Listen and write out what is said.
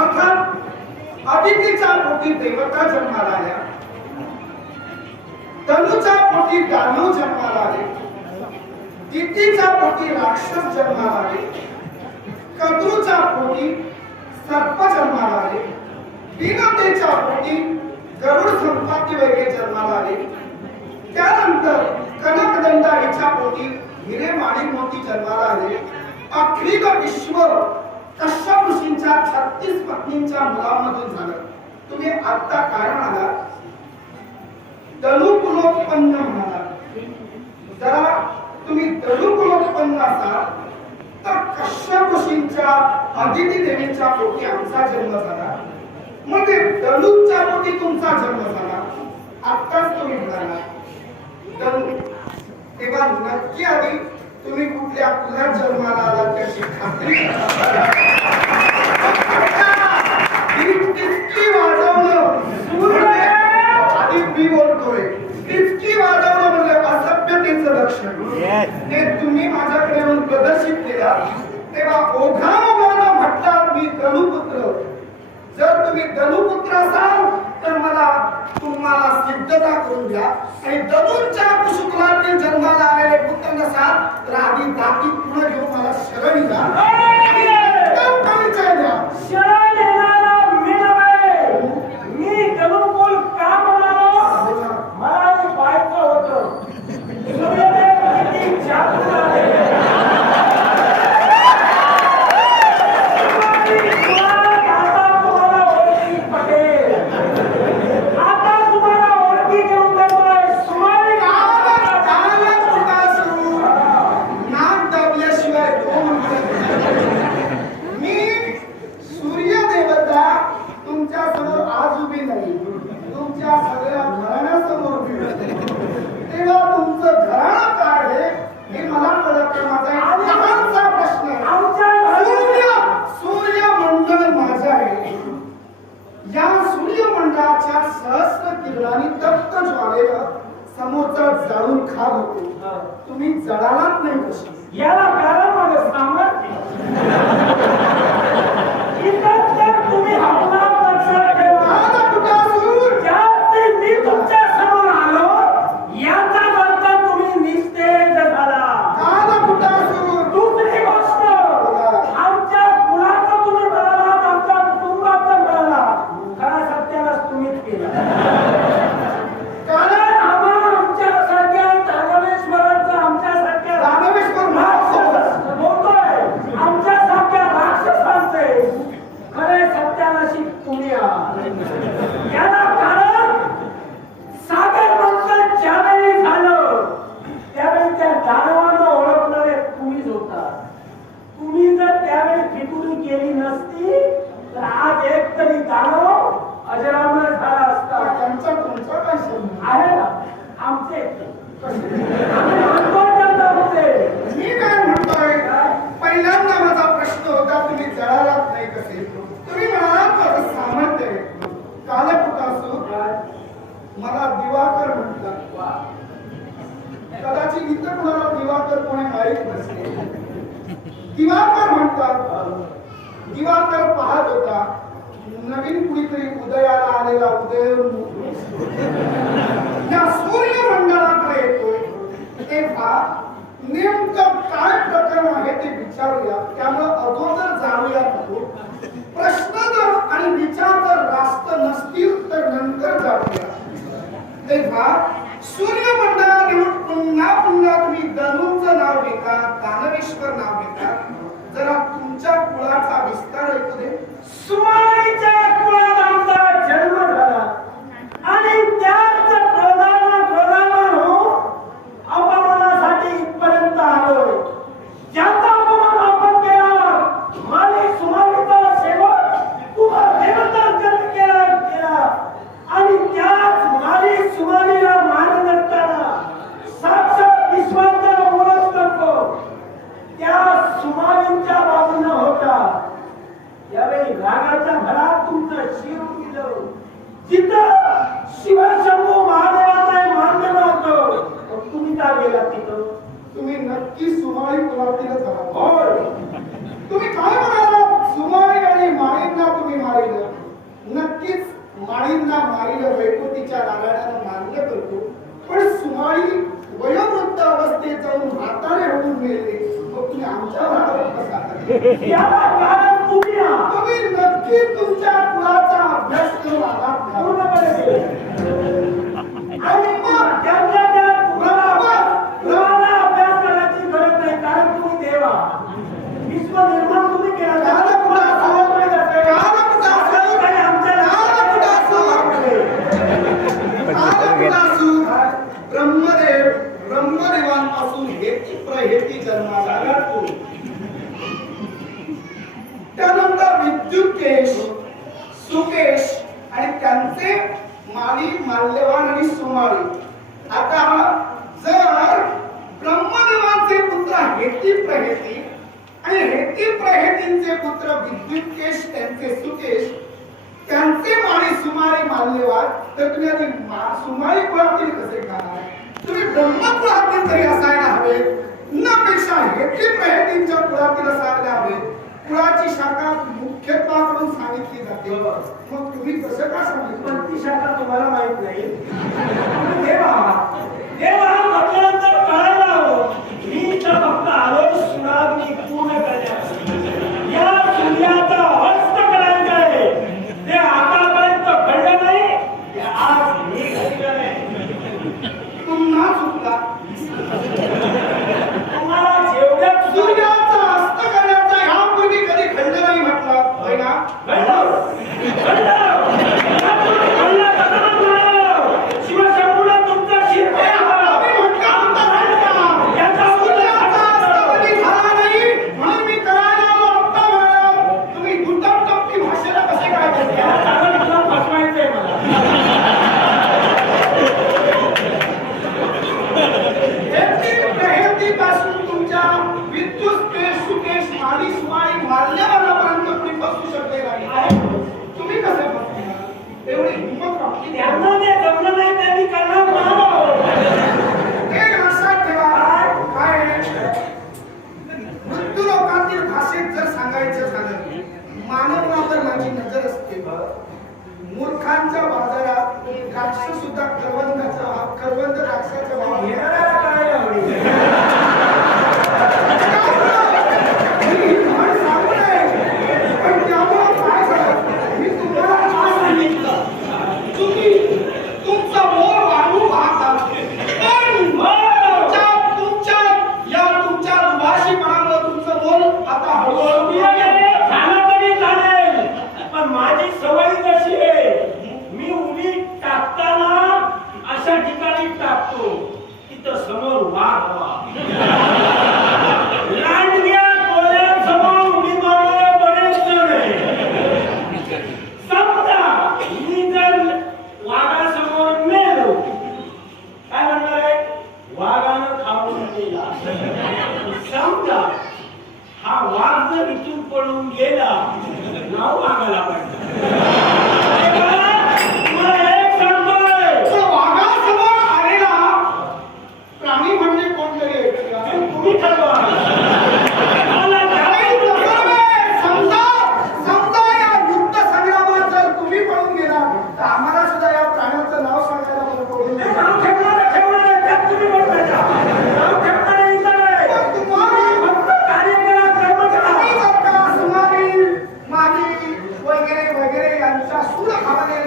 अर्थात आदितीच्या पोटी देवता जन्माला आल्या, तनूच्या पोटी दानव जन्माला आले, दितीच्या पोटी राक्षस जन्माला आले, कद्रूच्या पोटी सर्प जन्माला आले, दीनतेच्या पोटी गरुड संपाती वगैरे जन्माला आले, त्यानंतर कनकदंडा हिच्या पोटी हिरे माणिक मोती जन्माला आले. अखिल विश्व कश्यप ऋषींच्या 36 पत्नींच्या मुलांमधून झालं. तुम्ही आता काय म्हणाला? दनुकुलोत्पन्न म्हणाला. जरा तुम्ही दनुकुलोत्पन्न असाल तर कश्यप ऋषींच्या अदिती देवीच्या पोटी आमचा जन्म झाला, मग ते दनुच्या पोटी तुमचा जन्म झाला. आत्ताच तुम्ही म्हणाला दनु, तेव्हा नक्की आधी तुम्ही कुठल्या कुलात जन्माला आलात त्याची खात्री टिचकी वाजवणं आधी मी बोलतोय. टिचकी वाजवणं म्हणजे असभ्यतेचं लक्षण. ते तुम्ही माझ्याकडे येऊन प्रदर्शित केला तेव्हा ओघाओघानं म्हटलात मी दनुपुत्र. जर तुम्ही दनुपुत्र असाल तर मला तुम्हाला सिद्धता करून द्या, आणि दनूंच्या कुशकुलातील जन्माला आलेले पुत्र नसाल तर आधी दाती पुढे घेऊन मला शरण द्या, परिचय द्या. शरण येणारा मी नव्हे, मी दनुकुल का म्हणालो? मला एक बायको होतं. सूर्यदेव किती जागृत आहे. जाळून खा होतो, तुम्ही जळालाच नाही कशी? याला कारण माझं सामर्थ्य. तुम्ही आपला लक्षात ठेवा. मी तुमच्या समोर आलो याचा अर्थ तुम्ही निस्तेज झाला. दुसरी गोष्ट, आमच्या कुलाचं तुम्ही म्हणालात, आमच्या कुटुंबाचं म्हणालात, खरा सत्यालाच तुम्हीच केला. मला दिवाकर म्हणतात. कदाचित इतर कोणाला दिवाकर कोणी माहीत नसते. दिवाकर म्हणतात. दिवाकर पाहत होता नवीन कुणीतरी उदयाला आलेला उदयोन्मुख या सूर्यमंडळाकडे येतोय. तेव्हा नेमकं काय प्रकरण आहे ते विचारूया. त्यामुळे अगोदर जाणूया नको. प्रश्न जर आणि विचार जर रास्त नसतील तर नंतर जाऊया. तेव्हा सूर्यमंडळात येऊन पुन्हा पुन्हा तुम्ही दनूचं नाव घेता, दानवेश्वर नाव घेता. जरा तुमच्या कुळाचा विस्तार ऐकू दे. सुमारीच्या कुळात आमचा जन्म झाला आणि त्याच क्रोधामान हो अपमानासाठी इथपर्यंत आलोय. ज्याचा अपमान आपण केला, माली सुमारीचा सेवक तुम्हा देवता जन्म केला आणि त्याच माली सुमारीला मान नसताना साक्षात विश्वाचा बोलत नको त्या सुमारींच्या बाजूने होता. यावेळी रागाच्या भरात तुमचं शिर उठलं. जिथं शिवशंभू महादेवाचा मान्य नव्हतं तुम्ही का गेला तिथं? तुम्ही नक्की सुमारी कुलातीलच आहात. होय. तुम्ही काय म्हणाला? सुमारी आणि माळींना तुम्ही तुमच्या रागाड्याला मान्य करतो, पण सुमाळी वयोवृद्ध अवस्थेत जाऊन म्हातारे होऊन गेले, मग तुम्ही आमच्या रागावर कसा करता? याला कारण तुम्ही आहात. तुम्ही नक्की तुमच्या कुळाचा अभ्यास करून आलात का? पूर्णपणे केले. आणि मग त्यांच्या त्या कुळाला अभ्यास करण्याची गरज नाही, कारण तुम्ही देव आहात. विश्व निर्माण तुम्ही केलं. ब्रह्मदेव ब्रह्मदेवांपासून हेती प्रहेती जन्माला लागतो. त्यानंतर विद्युतकेश, सुकेश आणि त्यांचे माली, माल्यवान आणि सुमाळी. आता जर ब्रह्मदेवांचे पुत्र हेती प्रहेती आणि हेती प्रहेतींचे पुत्र विद्युतकेश, त्यांचे सुकेश, त्यांचे माळी, सुमारी, माल्यवान, तर तुम्ही आधी सुमारी कुळातील कसे खाणार? तुम्ही ब्रह्म कुळातील तरी असायला हवे, उन्हापेक्षा हेती प्रहेतींच्या कुळातील असायला हवे. कुळाची शाखा मुख्यत्वाकडून सांगितली जाते, मग तुम्ही कसं का सांगितलं? पण ती शाखा तुम्हाला माहित नाही. देवा देवा म्हटल्यानंतर कळायला हवं. मी तर फक्त आलोय सुनावणी पूर्ण करण्यासाठी. या सूर्याचा अस्त करायचा आहे. ते आतापर्यंत घडलं नाही, ते आज मी घडलं नाही. पुन्हा चुकला. तुम्हाला जेवढ्या सूर्याचा अस्त करण्याचा यापूर्वी कधी खंड नाही म्हटलं होय ना? शिवशंभूला तुमचा शिरपे आम्ही म्हटलं होतं याचा सूर्याचा अस्त कधी झाला नाही, म्हणून मी करायला आलो. आत्ता म्हणाला तुम्ही गुंतवटप्पी भाषेला कसे काय बोलता? फसवायचंय मला. प्रहेतीपासून तुमच्या विद्युतकेश, सुकेश, माली, सुमाळी, माल्यवानापर्यंत तुम्ही फसू शकले नाही. तुम्ही कसे फसणार? एवढी हिंमत वाटली त्यांना ते जमलं नाही, त्यांनी करणार नाही. हे लक्षात ठेवा. काय आहे? मृत्यू लोकांतील भाषेत जर सांगायचं झालं, मानवनावर माझी नजर असते. मूर्खांच्या बाजारात द्राक्ष सुद्धा करवंद द्राक्षाच्या भाव येणाऱ्याला कळायला हवी. झालं तरी चालेल, पण माझी सवय कशी आहे, मी उडी टाकताना अशा ठिकाणी टाकतो तिथं समोर वाघ हवा. लांडग्या कोळ्यांसमोर उडी मारणारे बरेच जण आहे. समजा मी जर वाघासमोर मेलो, काय म्हणणार आहे? वाघानं खाऊन गेला. समजा हा वाघ जर इथून पळून गेला, नाव वाघाला पडलं. तुला एक सांगतोय, वाघासमोर आलेला प्राणी म्हणजे कोणतरी तुम्ही ठरवा. मला काही तसं नाही. समजा या युद्ध संग्रामात जर तुम्ही पळून गेला, तर आम्हाला सुद्धा या प्राण्याचं नाव सांगायला बरं पडून ते नाव ठेवणारे त्यात तुम्ही बोलताय. नाव ठेवणारे इथं नाही. फक्त कार्य करा, कर्म करा. सुमारी, माली वगैरे वगैरे यांचा सूर खावाने